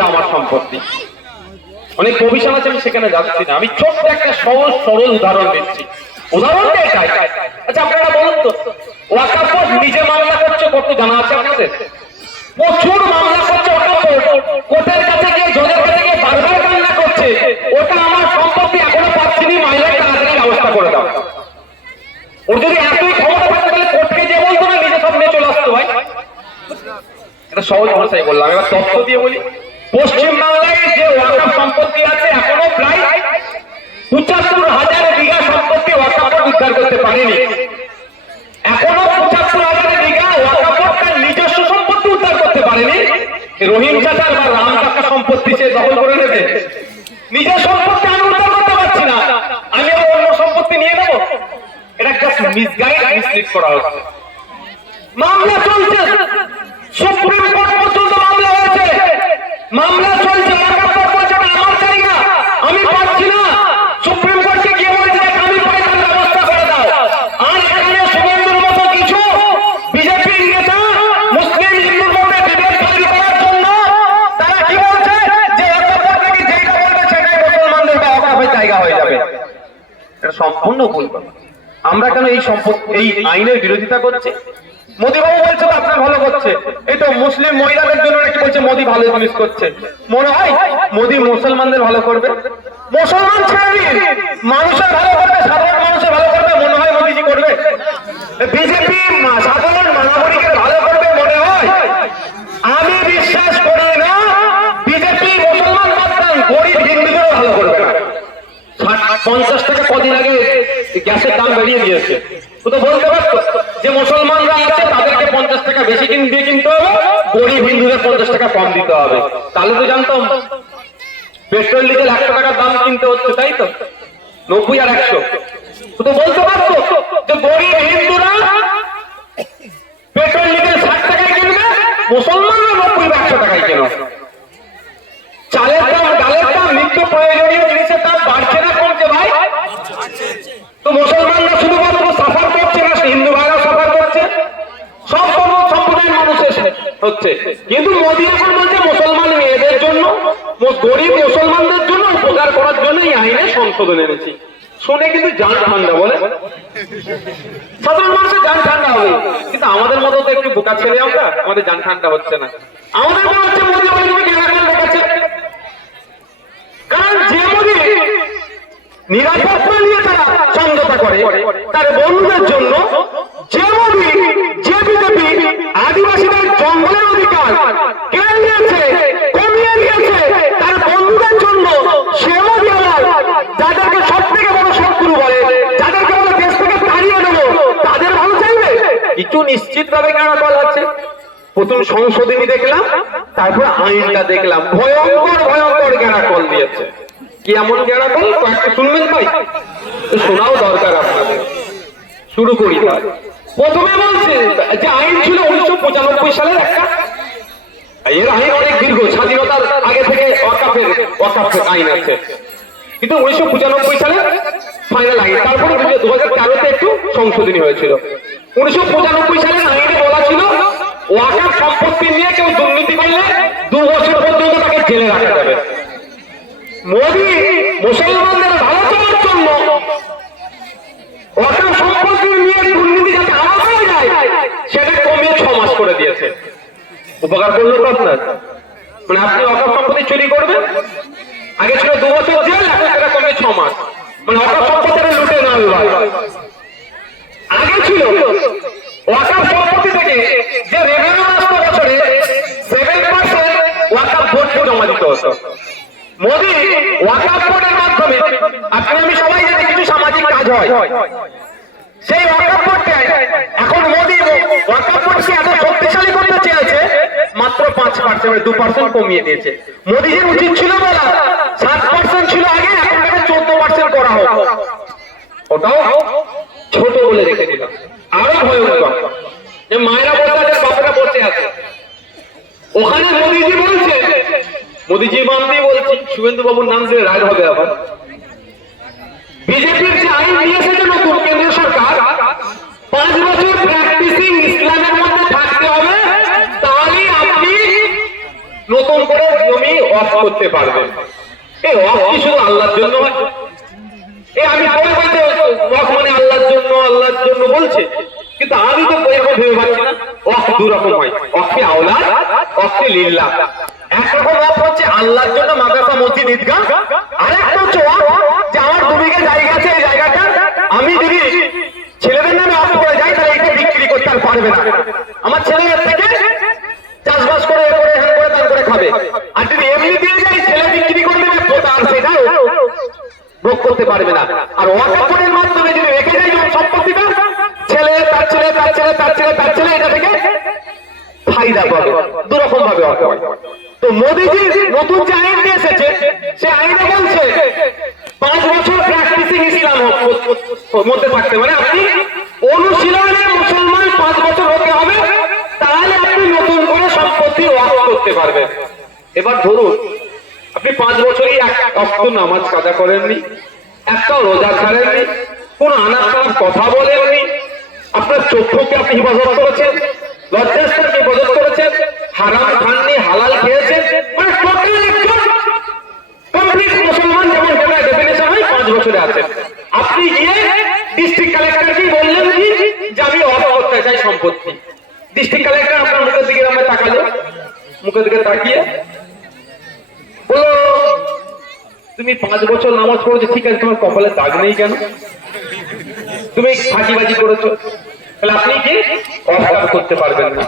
আমার সম্পত্তি। অনেক কমিশন আছে, আমি সেখানে যাচ্ছি না। আমি ছোট্ট একটা সহজ, সরল উদাহরণ দিচ্ছি। উদাহরণটা এটাই। আচ্ছা আপনারা বলুন তো নিজে মামলা করছে, কত জানা আছে আপনাদের? প্রচুর মামলা করছে কোর্টের কাছে গিয়ে কাছে গিয়ে বারবার করছে। ওটা আমার সম্পত্তি, এখনও পাচ্ছি নি তাড়াতাড়ি ব্যবস্থা করে দাও। ওর যদি এতই ক্ষমতা থাকতো তাহলে কোর্টকে যে বলতো না, নিজে সব নিয়ে চলে আসতো ভাই? এটা সহজ ভাষায় বললাম। এবার তথ্য দিয়ে বলি। পশ্চিম বাংলায় যে ওয়াকাফ সম্পত্তি আছে, এখনও প্রায় পঁচাত্তর হাজার বিঘা সম্পত্তি ওয়াকাফ উদ্ধার করতে পারেনি। এখনও পঁচাত্তর হাজার বিঘা ওয়াকাফ তার নিজস্ব সম্পত্তি উদ্ধার করতে পারেনি। রহিম চাচার বা রাম কাকা সম্পত্তি সে দখল করে নেবে। নিজের সম্পত্তি আমি উদ্ধার করতে পারছি না। আমি অন্য সম্পত্তি নিয়ে নেব? এটা জাস্ট মিসগাইড মিসলিড করা হচ্ছে। মামলা চলছে। সুপ্রিম কোর্ট মামলা চলছে একাত্তর বলছে না আমার আমি পাচ্ছি না। সুপ্রিম কোর্টকে গিয়ে বলছে ব্যবস্থা করে দাও। আর এখানে মতো কিছু বিজেপির নেতা মুসলিম হিন্দুর মধ্যে বিভেদ করার জন্য তারা কি বলছে? যে একাত্তর থেকে হয়ে যাবে। এটা সম্পূর্ণ ভুল আমরা কেন এই সম্পত্তি এই আইনের বিরোধিতা করছি? মোদীবাবু বলছে তো আপনার ভালো করছে। এই তো মুসলিম মহিলাদের জন্য নাকি বলছে মোদি ভালো জিনিস করছে। মনে হয় মোদি মুসলমানদের ভালো করবে? মুসলমান ছেড়ে দিন। মানুষের ভালো করবে, সাধারণ মানুষের ভালো করবে, মনে হয় মোদীজি করবে বিজেপি সাধারণ নাগরিকের ভালো করবে মনে হয় আমি বিশ্বাস করি না বিজেপি মুসলমান বাদ গরিব হিন্দুদেরও ভালো করবে না ষাট- পঞ্চাশ টাকা কদিন আগে গ্যাসের দাম বেরিয়ে দিয়েছে ও তো বলতে পারতো, যে মুসলমানরা আছে, তাদেরকে পঞ্চাশ টাকা বেশি কিন দিয়ে কিনতে হবে, গরিব হিন্দুদের পঞ্চাশ টাকা কম দিতে হবে। তাহলে তো জানতাম, পেট্রোল, ডিজেল একশো টাকার দাম কিনতে হচ্ছে, তাই তো? নব্বই আর একশো। তো বলতে পারতো, যে গরিব হিন্দুরা পেট্রোল, ডিজেল ষাট টাকায় কিনবে, মুসলমানরা নব্বই বা একশো টাকায় কেন চালের দাম ডালের দাম নিত্য প্রয়োজনীয় জিনিসের দাম বাড়ছে না কমছে ভাই তো মুসলমানরা শুধুমাত্র সাফার করছে না হিন্দু ভাইরা সাফার করছে সব ধর্ম সম্প্রদায়ের মানুষ এসে হচ্ছে। কিন্তু মোদী এখন বলছে মুসলমান মেয়েদের জন্য গরিব মুসলমানদের জন্য উপকার করার জন্য এই আইনে সংশোধন এনেছি। শুনে কিন্তু জান ঠান্ডা বলে। সাধারণ মানুষের জান ঠান্ডা হবে। কিন্তু আমাদের মতো তো একটু বোকা ছেলে আমরা, আমাদের জান ঠান্ডা হচ্ছে না। আমাদের মনে হচ্ছে মোদী কারণ যে মোদী নিরাপত্তা নিয়ে তারা সমঝোতা করে, তার বন্ধুদের জন্য যে মোদী যে বিজেপি আদিবাসীদের জঙ্গলের অধিকার কেড়ে নিয়েছে কমিয়ে নিয়েছে তার বন্ধুদের জন্য সে মোদী আবার যাদেরকে সব থেকে বড় শত্রু বলে যাদেরকে আমরা দেশ থেকে তাড়িয়ে দেবো তাদের ভালো চাইবে নিশ্চিত ভাবে কেন বলা আছে? প্রথম সংশোধনী দেখলাম, তারপর আইনটা দেখলাম। ভয়ঙ্কর ভয়ঙ্কর জ্ঞানা কল দিয়েছে। কি এমন জ্ঞানা কল কয়েকটা শুনবেন ভাই? শোনাও দরকার আপনাদের। শুরু করি প্রথমে বলছে, যে আইন ছিল উনিশশো পঁচানব্বই সালের একটা। এর আইন অনেক দীর্ঘ, স্বাধীনতার আগে থেকে অকাফের অকাফের আইন আছে। কিন্তু উনিশশো পঁচানব্বই সালে ফাইনাল আইন। তারপরে দু হাজার তেরোতে একটু সংশোধনী হয়েছিল। উনিশশো পঁচানব্বই সালের আইনে বলা ছিল, ওয়াকার সম্পত্তি নিয়ে কেউ দুর্নীতি করলে দু বছর পর্যন্ত তাকে জেলে রাখা যাবে। মোদী মুসলমানদের ভালো করার জন্য ওয়াকার সম্পত্তি নিয়ে দুর্নীতি যাতে আলাদা যায়, সেটা কমিয়ে ছ মাস করে দিয়েছে। উপকার করল তো আপনার। মানে আপনি অকাপ সম্পত্তি চুরি করবেন, আগে ছিল দু বছর জেল, এখন সেটা কমে ছ মাস। মানে অকাপ সম্পত্তিটা লুটে না ছিল ওয়াকাপ সম্পত্তি থেকে যে রেভিনিউ আসতো বছরে সেভেন পার্সেন্ট ওয়াকাপ বোর্ডকে জমা দিতে। হতো মোদি ওয়াকাপ বোর্ডের মাধ্যমে আপনি আমি সবাই জানি কিছু সামাজিক কাজ হয়। সেই ওয়াকাপ বোর্ডকে এখন মোদি ওয়াকাপ বোর্ডকে এত শক্তিশালী করতে চেয়েছে, মাত্র পাঁচ পার্সেন্ট দু পার্সেন্ট কমিয়ে দিয়েছে। মোদিজির উচিত ছিল বলা, সাত পার্সেন্ট ছিল আগে, এখন চোদ্দ পার্সেন্ট করা হোক। ওটাও ছোট বলে রেখে দিলাম। আরও ভয়ঙ্কর যে মায়েরা বসে আছে বাপেরা বসে আছে। ওখানে মোদিজি বলছে। মোদিজি নাম দিয়ে বলছি শুভেন্দু বাবুর নাম দিয়ে রাগ হবে আবার। বিজেপির যে আইন নতুন কেন্দ্র সরকার, পাঁচ বছর প্র্যাকটিসিং ইসলামের মধ্যে থাকতে হবে, তাহলেই আপনি নতুন করে জমি অফ করতে পারবেন। এই অফ কি শুধু আল্লাহর জন্য হয়? আমি পরে বলতে অফ মানে জন্য বলছে, কিন্তু আমি তো এরকম ভেবে পাচ্ছি না। অফ দু রকম হয়। অফে আওলা অফে লিল্লাহ। একরকম হচ্ছে আল্লাহর জন্য মাদ্রাসা, মসজিদ আরেকটা হচ্ছে যে আমার জায়গা আছে, এই জায়গাটা আমি যদি ছেলেদের নামে করে যাই, তাহলে এটা বিক্রি করতে আর পারবে না। আমার ছেলেদের থেকে চাষবাস করে করে করে তার করে খাবে। আর যদি এমনি দিয়ে যাই, ছেলে বিক্রি করে দেবে পোতা আর সেটা ভোগ করতে পারবে না। আর মাধ্যমে যদি রেখে যায় যখন সম্পত্তিটা ছেলে তার ছেলে তার ছেলে এটা থেকে ফায়দা পাবে। দুরকম ভাবে তো মোদিজি নতুন যে আইন এসেছে, সে আইনে বলছে, পাঁচ বছর প্র্যাকটিসিং ইসলাম মধ্যে থাকতে মানে আপনি অনুশীলনে মুসলমান পাঁচ বছর হতে হবে, তাহলে আপনি নতুন করে সম্পত্তি ওয়াক করতে পারবেন। এবার ধরুন, আপনি পাঁচ বছরই এক অক্ত নামাজ কাজা করেননি একটা রোজা ছাড়েননি, কোন খাওয়ার কথা বলেননি আপনার চক্ষুকে আপনি হিফাজত করেছেন, লজ্জাস্থানকে হিফাজত করেছেন, হারাম খাননি, হালাল খেয়েছেন মানে মুসলমান যেমন পাঁচ আপনি গিয়ে ডিস্ট্রিক্ট বললেন সম্পত্তি। মুখের দিকে আমরা তাকালো, মুখের দিকে তাকিয়ে তুমি পাঁচ বছর নামাজ পড়েছো, ঠিক আছে, তোমার কপালে দাগ নেই কেন? তুমি ফাঁকিবাজি করেছ। তাহলে আপনি কি অফ করতে পারবেন না?